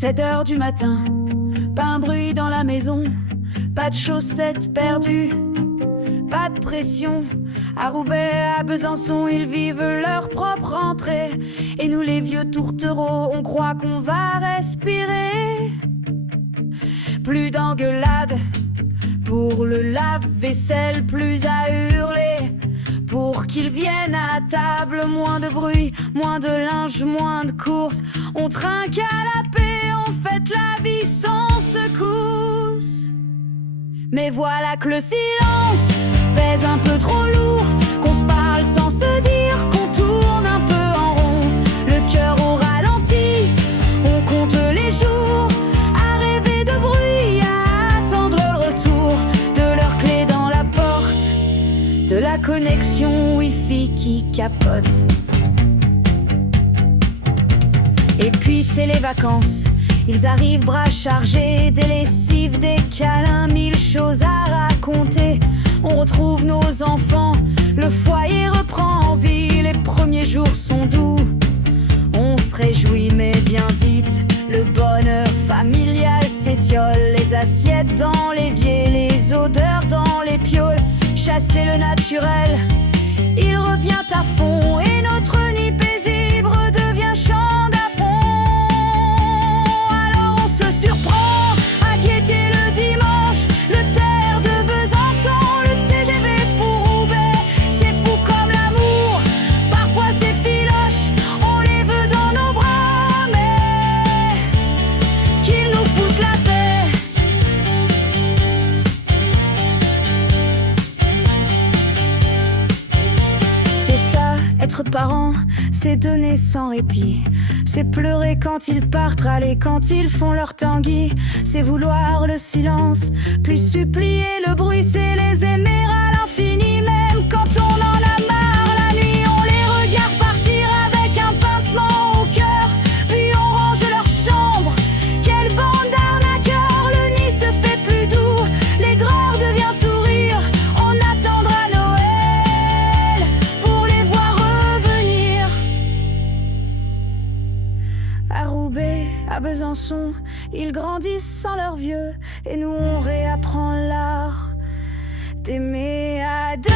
7 heures du matin, pas un bruit dans la maison, pas de chaussettes perdues, pas de pression. À Roubaix, à Besançon, ils vivent leur propre entrée. Et nous les vieux tourtereaux, on croit qu'on va respirer. Plus d'engueulades pour le lave-vaisselle, plus à hurler pour qu'ils viennent à table. Moins de bruit, moins de linge, moins de courses. On trinque à la paix, on fête la vie sans secousse. Mais voilà que le silence pèse un peu trop lourd, qu'on se parle sans se dire, qu'on tourne un peu en rond. Le cœur au ralenti, on compte les jours, à rêver de bruit, à attendre le retour de leur clé dans la porte, de la connexion Wi-Fi qui capote. Et puis c'est les vacances, ils arrivent bras chargés, des lessives, des câlins, 1000 choses à raconter. On retrouve nos enfants, le foyer reprend vie, les premiers jours sont doux. On se réjouit mais bien vite, le bonheur familial s'étiole. Les assiettes dans l'évier, les odeurs dans les pioles, chasser le naturel, il revient à fond. Et notre nid paisible devient champ d'à-fond. Alors on se surprend à guetter le dimanche, le terre de Besançon, le TGV pour Roubaix. C'est fou comme l'amour, parfois c'est filoche, on les veut dans nos bras, mais qu'ils nous foutent la paix. C'est ça, être parent, c'est donner sans répit. C'est pleurer quand ils partent, râler quand ils font leur tanguy. C'est vouloir le silence, puis supplier le bruit. C'est les aimer à l'infini, même quand on en a marre. La nuit, on les regarde partir avec un pincement au cœur, puis on range leur chambre. Quelle bande d'arnaqueurs, le nid se fait plus doux, l'aigreur devient sourire. On attendra Noël pour les voir revenir. À Roubaix, à Besançon, ils grandissent sans leurs vieux, et nous on réapprend l'art d'aimer à deux.